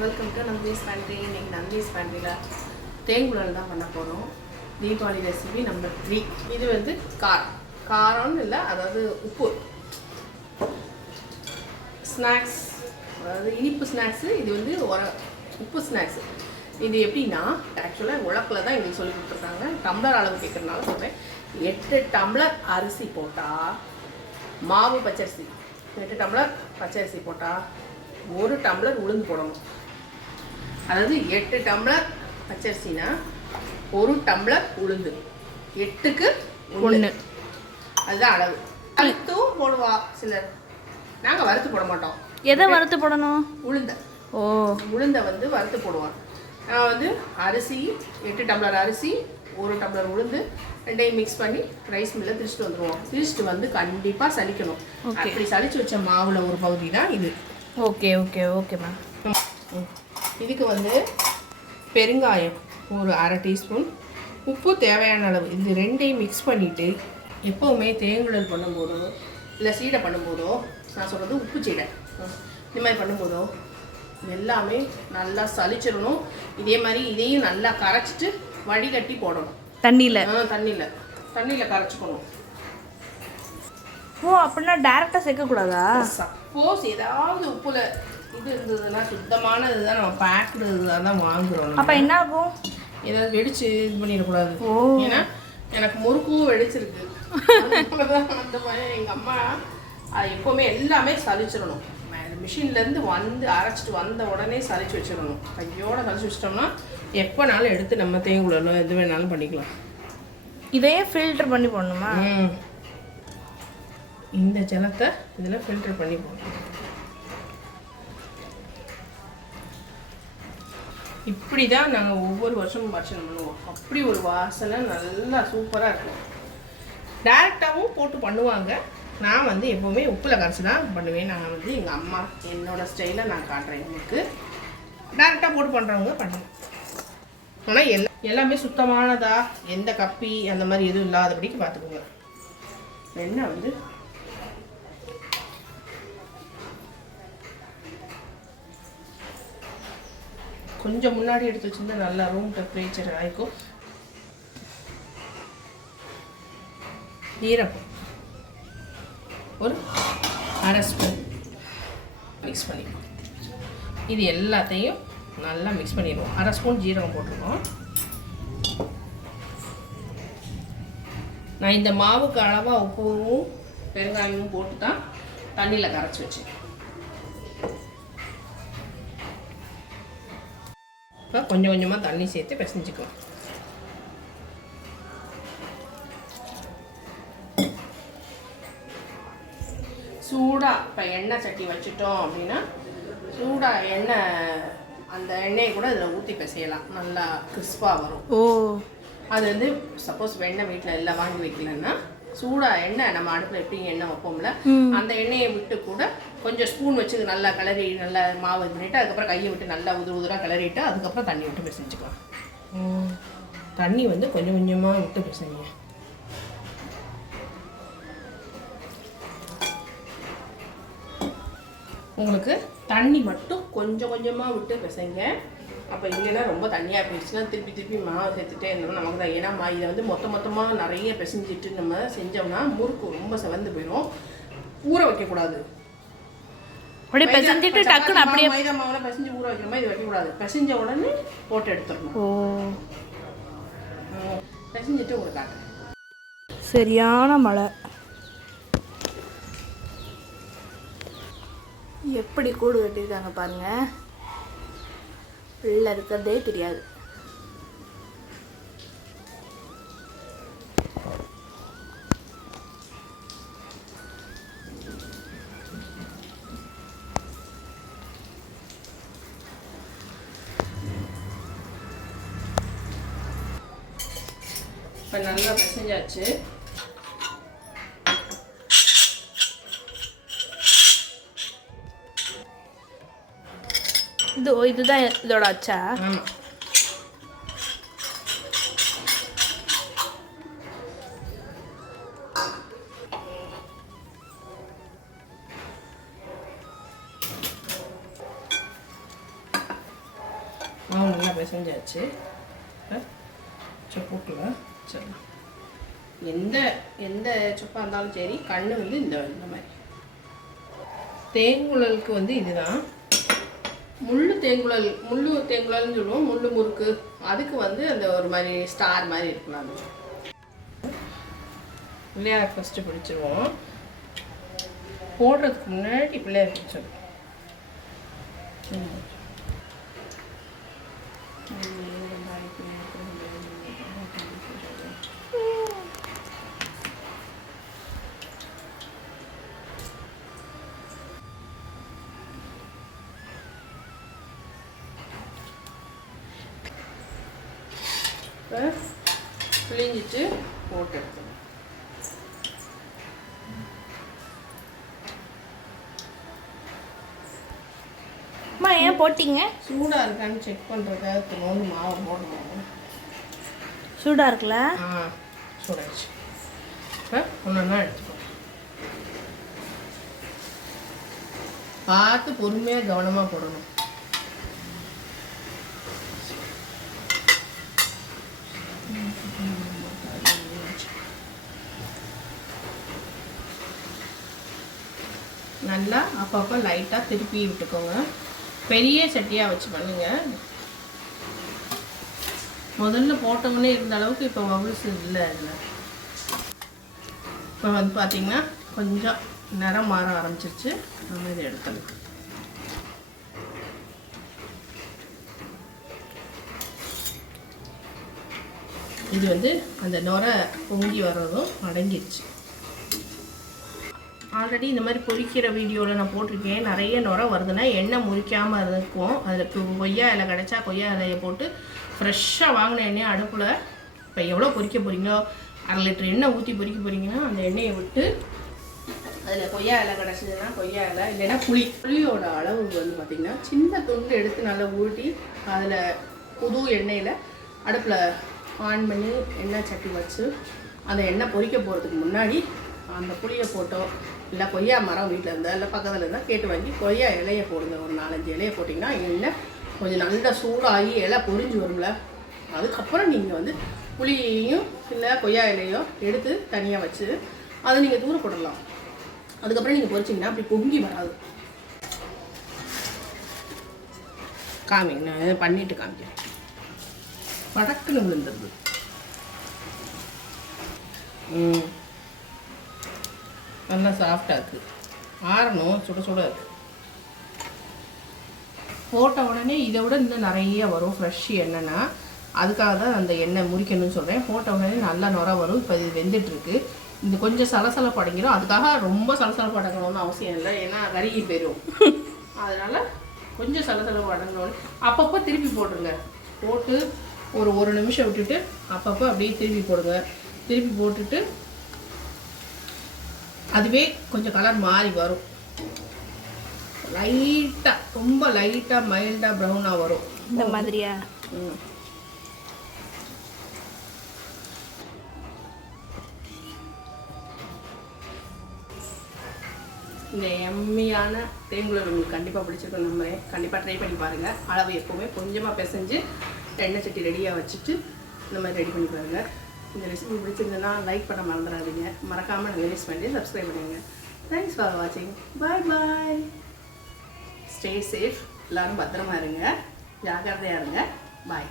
Welcome to Nandi's pantry. இன்னைக்கு நந்திஸ் பேண்ட்ரியில் தேங்குழல் தான் பண்ண போகிறோம். Deepavali recipe number 3. இது வந்து காரம்னு இல்லை, அதாவது உப்பு ஸ்நாக்ஸ், அதாவது இனிப்பு ஸ்நாக்ஸு. இது வந்து உப்பு ஸ்நாக்ஸு. இது எப்படின்னா, ஆக்சுவலாக உலக்கில் தான் எங்களுக்கு சொல்லி கொடுத்துருக்காங்க. டம்ளர் அளவு கேட்குறதுனால சொல்கிறேன். 8 டம்ளர் அரிசி போட்டால், மாவு பச்சரிசி 8 டம்ளர் பச்சரிசி போட்டால் 1 டம்ளர் உளுந்து போடணும். அதாவது 8 டம்ளர் பச்சரிசினா 1 டம்ளர் உளுந்து, 8க்கு 1. அதுதான் அளவு. வறுத்தும் போடுவா சிலர். நாங்கள் வறுத்து போட மாட்டோம். எதை வறுத்து போடணும்? உளுந்த. ஓ, உளுந்தை வந்து வறுத்து போடுவான். நான் வந்து அரிசி 8 டம்ளர் அரிசி, 1 டம்ளர் உளுந்து ரெண்டையும் மிக்ஸ் பண்ணி ரைஸ் மில்ல திரிச்சிட்டு வந்துடுவோம். திரிச்சிட்டு வந்து கண்டிப்பாக சலிக்கணும். அப்படி சலிச்சு வச்ச மாவில் ஒரு பகுதி தான் இது. Okay okay okay ma'am. இதுக்கு வந்து பெருங்காயம் ஒரு 1/2 டீஸ்பூன், உப்பு தேவையான அளவு. இது ரெண்டையும் மிக்ஸ் பண்ணிவிட்டு, எப்போவுமே தேங்குழல் பண்ணும்போதோ இல்லை சீடை பண்ணும்போதோ, நான் சொல்கிறது உப்பு சீடை, இந்த மாதிரி பண்ணும்போதோ எல்லாமே நல்லா சலிச்சிடணும். இதே மாதிரி இதையும் நல்லா கரைச்சிட்டு வடிகட்டி போடணும். தண்ணியில் கரைச்சிக்கணும். ஓ, அப்படின்னா டேரெக்டாக சேர்க்கக்கூடாதா? சப்போஸ் ஏதாவது உப்புல இது இருந்ததுன்னா, சுத்தமான இதுதான் நம்ம பேக்டு இதுதான் தான் வாங்குறோம். அப்போ என்ன ஆகும்? ஏதாவது வெடிச்சு இது பண்ணிடக்கூடாது. ஏன்னா எனக்கு முறுக்கும் வெடிச்சிருக்கு. அந்த மாதிரி எங்கள் அம்மா அது எப்போவுமே எல்லாமே சலிச்சிடணும். மிஷின்லேருந்து வந்து அரைச்சிட்டு வந்த உடனே சலிச்சு வச்சிடணும். கையோடு சலிச்சு வச்சிட்டோம்னா எப்போனாலும் எடுத்து நம்ம தேங்குழலோ எது வேணாலும் பண்ணிக்கலாம். இதையே ஃபில்டர் பண்ணி போடணுமா? இந்த ஜலத்தை இதில் ஃபில்டர் பண்ணி போடணும். இப்படி தான் நாங்கள் ஒவ்வொரு வருஷமும் பட்சணம் பண்ணுவோம். அப்படி ஒரு வாசனை நல்லா சூப்பராக இருக்கும். டேரெக்டாகவும் போட்டு பண்ணுவாங்க. நான் வந்து எப்போவுமே உப்பில் கரைச்சி தான் பண்ணுவேன். நான் வந்து எங்கள் அம்மா என்னோடய ஸ்டைலில் நான் காட்டுறேன். உங்களுக்கு டேரெக்டாக போட்டு பண்ணுறவங்க பண்ணுவேன். ஆனால் எல்லாமே சுத்தமானதா, எந்த கப்பி அந்த மாதிரி எதுவும் இல்லாதபடிக்கு பார்த்துக்கோங்க. எண்ணெய் வந்து கொஞ்சம் முன்னாடி எடுத்து வச்சுருந்தா நல்லா ரூம் டெம்பரேச்சர் ஆகிக்கும். ஜீரகம் ஒரு 1/2 ஸ்பூன் மிக்ஸ் பண்ணிக்கணும். இது எல்லாத்தையும் நல்லா மிக்ஸ் பண்ணிடுவோம். 1/2 ஸ்பூன் ஜீரகம் போட்டிருக்கோம். நான் இந்த மாவுக்கு அளவாக உப்பும் பெருங்காயமும் போட்டு தான் தண்ணியில் கரைச்சி வச்சேன். இப்போ கொஞ்சம் கொஞ்சமாக தண்ணி சேர்த்து பிசைஞ்சிக்கலாம். சூடாக இப்போ எண்ணெய் சட்டி வச்சுட்டோம் அப்படின்னா, சூடாக அந்த எண்ணெயை கூட இதில் ஊற்றி பிசையலாம். நல்லா கிறிஸ்பாக வரும். ஓ, அது வந்து சப்போஸ் வெண்ணெய் வீட்டில் எல்லாம் வாங்கி வைக்கலன்னா, சூடாக எண்ணெய் நம்ம அடுப்பில் எப்படி எண்ணெய் வைப்போம்ல, அந்த எண்ணெயை விட்டு கூட கொஞ்சம் ஸ்பூன் வச்சு நல்லா கிளறி நல்லா மாவு இது பண்ணிவிட்டு, அதுக்கப்புறம் கையை விட்டு நல்லா உதிராக கிளறிட்டு அதுக்கப்புறம் தண்ணி விட்டு பிசைஞ்சுக்கலாம். தண்ணி வந்து கொஞ்சம் கொஞ்சமாக விட்டு பிசைங்க. உங்களுக்கு தண்ணி மட்டும் கொஞ்சம் கொஞ்சமாக விட்டு பிசைங்க. அப்போ இல்லைன்னா ரொம்ப தண்ணியாக போயிடுச்சுன்னா திருப்பி மாவு சேர்த்துட்டே இருந்தோம்னா நமக்கு தான். ஏன்னா இதை வந்து மொத்தமாக நிறைய பிசைஞ்சிட்டு நம்ம செஞ்சோம்னா முறுக்கு ரொம்ப செவந்து போயிடும். ஊற வைக்கக்கூடாது. அப்படியே பிசைஞ்சிட்டு டக்குன்னு அப்படியே மைதா மாவில் பிசைஞ்சு ஊற வைக்கிற மாதிரி இது வைக்கக்கூடாது. பிசைஞ்ச உடனே போட்டு எடுத்துடணும். பிசைஞ்சிட்டு உங்களுக்கு காட்டுறேன். சரியான மழை. எப்படி கூடு கட்டியிருக்காங்க பாருங்க. உள்ள இருக்கிறதே தெரியாது. இப்போ நல்லா பிசைஞ்சாச்சு. இதுதான் இதோட அச்சா? ஆமாம். பிசைஞ்சாச்சு. போட்டுலாம் வச்சிடலாம். எந்த சொப்பாக இருந்தாலும் சரி, கண்ணு வந்து இந்த மாதிரி. தேங்குழலுக்கு வந்து இதுதான் முள்ளு தேங்குழல்னு சொல்லுவோம். முள்ளு முறுக்கு அதுக்கு வந்து அந்த ஒரு மாதிரி ஸ்டார் மாதிரி இருக்கலாம். பிள்ளையார் ஃபஸ்ட்டு பிடிச்சிருவோம். போடுறதுக்கு முன்னாடி பிள்ளையார் பிடிச்சிடும். பிழிஞ்சிட்டு போட்டு எடுத்துக்கணும். அம்மா ஏன் போட்டிங்க? சூடாக இருக்கான்னு செக் பண்ணுறதுக்காக திரும்ப மாவு போடணும். சூடாக இருக்குல்ல? சூடாச்சு. இப்போ ஒன்றா எடுத்துக்கணும். பார்த்து பொறுமையாக கவனமாக போடணும். நல்லா அப்பப்போ லைட்டாக திருப்பி விட்டுக்கோங்க. பெரிய சட்டியாக வச்சு பண்ணுங்க. முதல்ல போட்டவொடனே இருந்த அளவுக்கு இப்போ பபுள்ஸ் இல்லை. அதில் இப்போ வந்து பார்த்திங்கன்னா கொஞ்சம் நிறம் மாற ஆரம்பிச்சிருச்சு. நம்ம இதை எடுத்துக்கலாம். இது வந்து அந்த நுரை பொங்கி வர்றதும் அடங்கிடுச்சு. ஆல்ரெடி இந்த மாதிரி பொரிக்கிற வீடியோவில் நான் போட்டிருக்கேன். நிறைய நுரை வருதுன்னா எண்ணெய் முறிக்காமல் இருக்கும். அதில் கொய்யா இலை கிடச்சா கொய்யா இலையை போட்டு ஃப்ரெஷ்ஷாக வாங்கின எண்ணெயை அடுப்பில் இப்போ எவ்வளோ பொரிக்க போகிறீங்களோ 1/2 லிட்டர் எண்ணெய் ஊற்றி பொரிக்க போகிறீங்கன்னா அந்த எண்ணெயை விட்டு அதில் கொய்யா இலை கிடச்சிதுன்னா கொய்யா இலை, இல்லைன்னா புளியோட அளவு வந்து பார்த்திங்கன்னா சின்ன துண்டு எடுத்து நல்லா ஊட்டி அதில் புது எண்ணெயில் அடுப்பில் ஆன் பண்ணி எண்ணெய் சட்டி வச்சு அந்த எண்ணெய் பொரிக்க போகிறதுக்கு முன்னாடி அந்த புளியை போட்டோ இல்லை கொய்யா மரம் வீட்டில் இருந்தால் இல்லை பக்கத்தில் இருந்தால் கேட்டு வாங்கி கொய்யா இலையை போடுங்க. ஒரு 4-5 இலையை போட்டிங்கன்னா எண்ணெய் கொஞ்சம் நல்லா சூடாகி இலை பொரிஞ்சு வரும்ல. அதுக்கப்புறம் நீங்கள் வந்து புளியையும் இல்லை கொய்யா இலையோ எடுத்து தனியாக வச்சு அதை நீங்கள் தூர போடலாம். அதுக்கப்புறம் நீங்கள் பொரிச்சிங்கன்னா அப்படி பொங்கி வராது. காமிங்க, நான் பண்ணிட்டு காமிக்கிறேன். படக்குன்னு விழுந்துருது. நல்லா சாஃப்டாக இருக்குது. ஆறணும், சுட சுட இருக்குது. போட்ட உடனே இதை விட இன்னும் நிறைய வரும் ஃப்ரெஷ் எண்ணெய்னா. அதுக்காக தான் அந்த எண்ணெய் முறிக்கணும்னு சொல்கிறேன். போட்ட உடனே நல்லா நுர வரும். இப்போ இது வெந்துட்டுருக்கு. இது கொஞ்சம் சலசலப்பு அடங்கிடும். அதுக்காக ரொம்ப சலசலப்பு அடங்கணும்னு அவசியம் இல்லை, ஏன்னா கருகி போயிடும். அதனால் கொஞ்சம் சலசலப்பு அடங்கணும்னு அப்பப்போ திருப்பி போட்டுருங்க. போட்டு ஒரு நிமிஷம் விட்டுட்டு அப்பப்போ அப்படியே திருப்பி போடுங்க. திருப்பி போட்டுட்டு அதுவே கொஞ்சம் கலர் மாறி வரும். லைட்டாக ரொம்ப லைட்டாக மைல்டாக ப்ரௌனாக வரும். இந்த மாதிரியா? இந்த எம்மியான தேங்குழல் உங்களுக்கு கண்டிப்பாக பிடிச்சிருக்கும் நம்புறேன். கண்டிப்பாக ட்ரை பண்ணி பாருங்கள். அளவு எப்போவுமே கொஞ்சமாக பிசைஞ்சு எண்ணெய் சட்டி ரெடியாக வச்சுட்டு இந்த மாதிரி ரெடி பண்ணி பாருங்கள். இந்த ரெசிபி பிடிச்சிருந்ததுன்னா லைக் பண்ண மறந்துடாதீங்க. மறக்காமல் ரிலீஸ் பண்ணி சப்ஸ்கிரைப் பண்ணுங்கள். தேங்க்ஸ் ஃபார் வாட்சிங். Bye bye. Stay safe. எல்லோரும் பத்திரமா இருங்க, ஜாக்கிரதையாக இருங்க. பாய்.